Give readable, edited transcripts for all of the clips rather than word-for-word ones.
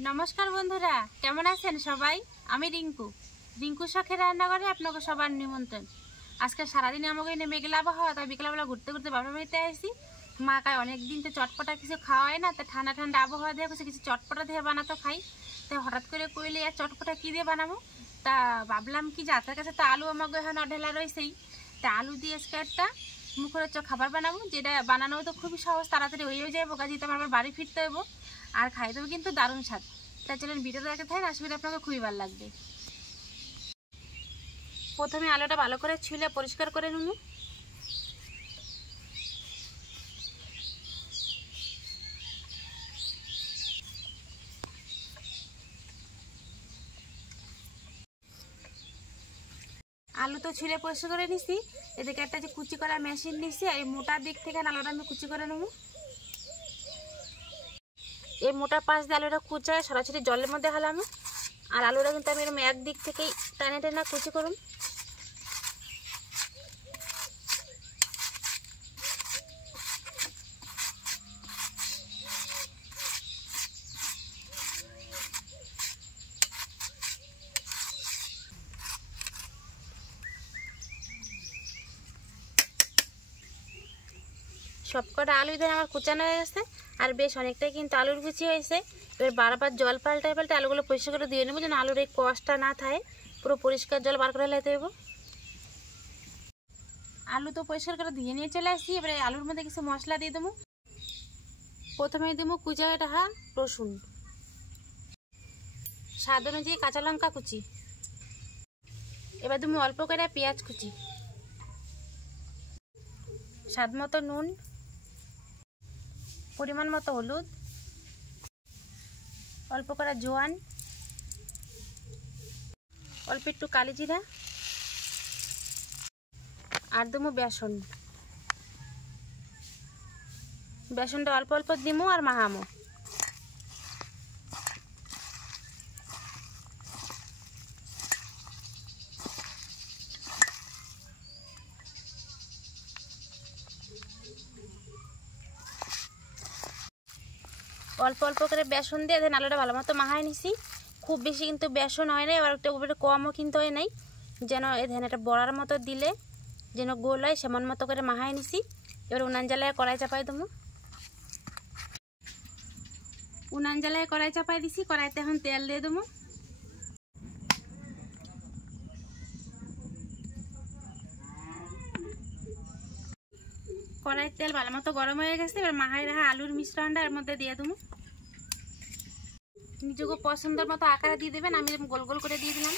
নমস্কার বন্ধুরা, কেমন আছেন সবাই? আমি রিঙ্কু শখের রান্নাঘরে আপনাকে সবার নিমন্ত্রণ। আজকে সারাদিন আমাকে এনে মেঘলা আবহাওয়া, তাই বিকেলবেলা ঘুরতে ঘুরতে বাবার বাড়িতে আসি। মা কায় অনেকদিন তো চটপটা কিছু খাওয়ায় না, তা ঠান্ডা ঠান্ডা আবহাওয়া দিয়ে কিছু চটপটা দিয়ে বানাতো খাই। তাই হঠাৎ করে কইলে আর চটপটা কী দিয়ে বানাবো, তা ভাবলাম কি যাত্রার কাছে তো আলু আমাকে এখন অঢেলা রয়েছেই, তা আলু দিয়ে আজকে একটা মুখরোচক খাবার বানাবো, যেটা বানানো তো খুবই সহজ, তাড়াতাড়ি হয়েও যাবো, কাজে তো আমার বাড়ি ফিরতে হইব আর খাইতেও কিন্তু দারুণ স্বাদ। তাই চলেন ভিডিওটা দেখতে থাকেন, আসলে আপনাকে খুবই ভালো লাগবে। প্রথমে আলুটা ভালো করে ছুলে পরিষ্কার করে নেব। আলু তো ছুলে পরিষ্কার করে নিছি। এদিকে একটা যে কুচি করা মেশিন নিছি, এই মোটা দিক থেকে আলুটা আমি কুচি করে নেব। এই মোটা পাশ দিয়ে আলুটা কুচায় সরাসরি জলের মধ্যে হালাম। আর আলুটা কিন্তু আমি এরকম একদিক থেকেই টানে টেনে কুচি করুন। সবকটা আলু দিয়ে আমার কুচানো হয়ে গেছে, আর বেশ অনেকটাই কিন্তু আলুর কুচি হয়েছে। এবার বারবার জল পাল্টায় পাল্টে আলুগুলো পরিষ্কার করে দিয়ে নেবো, যেন আলুর এই কষটা না থাকে, পুরো পরিষ্কার জল বার করে লাইতে দেবো। আলু তো পরিষ্কার করে দিয়ে নিয়ে চলে আসছি। এবারে আলুর মধ্যে কিছু মশলা দিয়ে দেবো। প্রথমে দেবো কুচা ডাহা রসুন, স্বাদ অনুযায়ী কাঁচা লঙ্কা কুচি, এবার দেবো অল্প করে পেঁয়াজ কুচি, স্বাদ মতো নুন, পরিমাণ মতো হলুদ, অল্প করে জোয়ান, অল্প একটু কালি জিরা, আর দেবো বেসন। বেসনটা অল্প অল্প দিমু আর মাহামো। অল্প অল্প করে বেসন দিয়ে দেন আলুটা ভালো মতো মাহাই নিছি। খুব বেশি কিন্তু বেসন হয় না, এবার একটু কমও কিন্তু হয় নাই, যেন এ ধান একটা বড়ার মতো দিলে যেন গোল হয় সেমন মতো করে মাহাই নিছি। এবার উনান জ্বালায় কড়াই চাপাই দেবো। উনান জ্বালায় কড়াই চাপাই দিছি, কড়াইতে এখন তেল দিয়ে দেবো। কড়াইয়ের তেল ভালো মতো গরম হয়ে গেছে, এবার মাহাই রাখা আলুর মিশ্রণটা এর মধ্যে দিয়ে দেবো। নিজেকে পছন্দের মতো আকারে দিয়ে দেবেন, আমি গোল গোল করে দিয়ে দিলাম।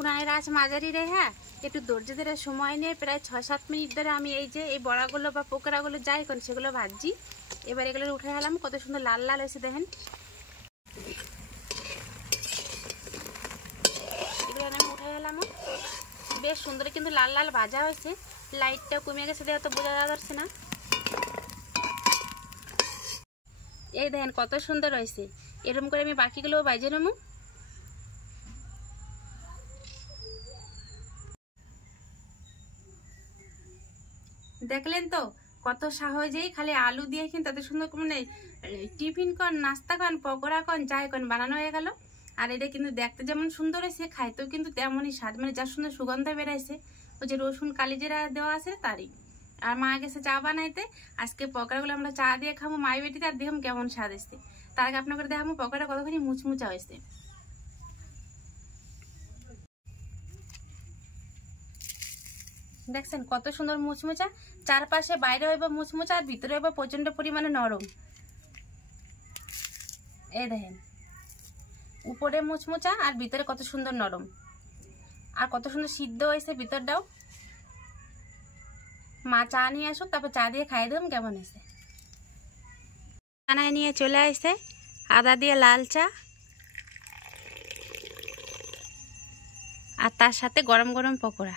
উনানের আঁচ মাঝারি রেখে একটু ধৈর্য ধরে সময় নিয়ে প্রায় 6-7 মিনিট ধরে আমি এই যে এই বড়াগুলো বা পোকড়াগুলো যাই কোন সেগুলো ভাজছি। এবার এগুলো উঠে গেলাম, কত সুন্দর লাল লাল হয়েছে দেখেন। এগুলো আমি উঠে গেলাম, বেশ সুন্দর কিন্তু লাল লাল ভাজা হয়েছে। লাইটটা কমে গেছে দেখে তো বোঝা যাচ্ছে না। এই দেখেন কত সুন্দর হয়েছে। এরকম করে আমি বাকিগুলো ভাজে নেব। দেখলেন তো কত সহজেই খালি আলু দিয়ে কিন্তু এত সুন্দর মানে টিফিন কন, নাস্তা কন, পকোড়া কন, যাই কন বানানো হয়ে গেল। আর এটা কিন্তু দেখতে যেমন সুন্দর হয়েছে, খাইতেও কিন্তু তেমনই স্বাদ, মানে যার সুন্দর সুগন্ধ বেরাইছে। ওই যে রসুন কালিজিরা দেওয়া আছে তারই। আর মা গেছে চা বানাইতে। আজকে পকোড়াগুলো আমরা চা দিয়ে খাবো মাই বেটিতে, আর দেখুন কেমন স্বাদ এসছে। তার আগে আপনাকে দেখাবো পকোড়া কতখানি মুচমুচা হয়েছে। দেখছেন কত সুন্দর মুচমুচা, চারপাশে বাইরে হইব মুচমুচা আর ভিতরে হইব প্রচন্ড পরিমাণে নরম। এই দেখেন উপরে মুচমুচা আর ভিতরে কত সুন্দর নরম, আর কত সুন্দর সিদ্ধ হয়েছে ভিতরটাও। মা চা নিয়ে আসুক, তারপর চা দিয়ে খাই দেব কেমন আছে। বানায় নিয়ে চলে আসছে আদা দিয়ে লাল চা, আর তার সাথে গরম গরম পকোড়া।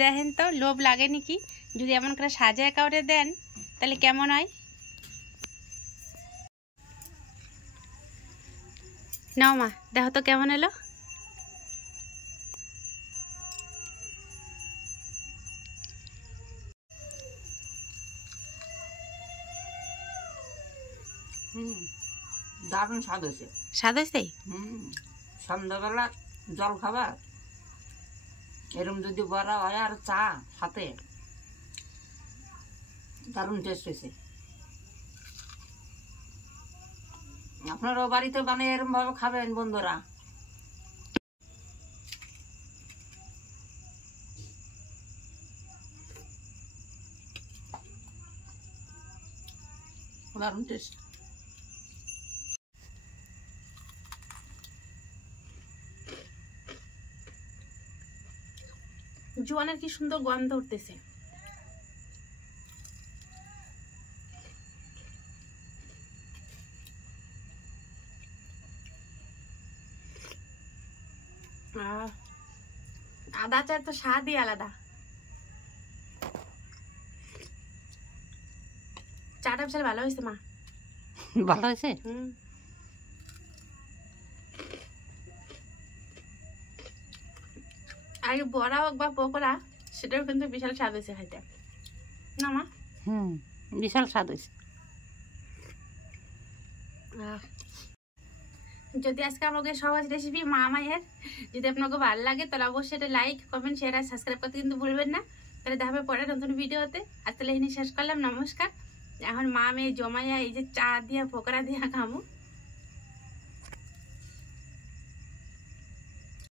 দেখেন তো লোভ লাগে নাকি, যদি এমন করে সাজায় কাউরে দেন তাহলে কেমন হয়। নাও মা, দেখো তো কেমন এলো। দারুণ স্বাদ হয়েছে। স্বাদ হয়েছে? সন্ধ্যাবেলা জল খাবার এরম যদি বড়া হয় আর চা সাথে, দারুণ টেস্ট হয়েছে। আপনারাও বাড়িতে বানিয়ে এরম ভাবে খাবেন বন্ধুরা। দারুণ টেস্ট। জোয়ানের কি সুন্দর গন্ধ উঠতেছে। আদা চার তো স্বাদই আলাদা। চাটা বিশাল ভালো হয়েছে মা। ভালো হয়েছে। আর বড়া হোক বা পকোড়া, সেটাও কিন্তু বিশাল স্বাদ হয়েছে খাইতে, না মা? বিশাল স্বাদ হয়েছে। যদি আজকে আমাকে সহজ রেসিপি মা মায়ের যদি আপনাকে ভালো লাগে তাহলে অবশ্যই এটা লাইক, কমেন্ট, শেয়ার আর সাবস্ক্রাইব করতে কিন্তু ভুলবেন না। তাহলে দেখা হবে পরে নতুন ভিডিওতে। আজ তাহলে এখানে শেষ করলাম, নমস্কার। এখন মা মেয়ে জমাইয়া এই যে চা দিয়া পকোড়া দিয়া খামো।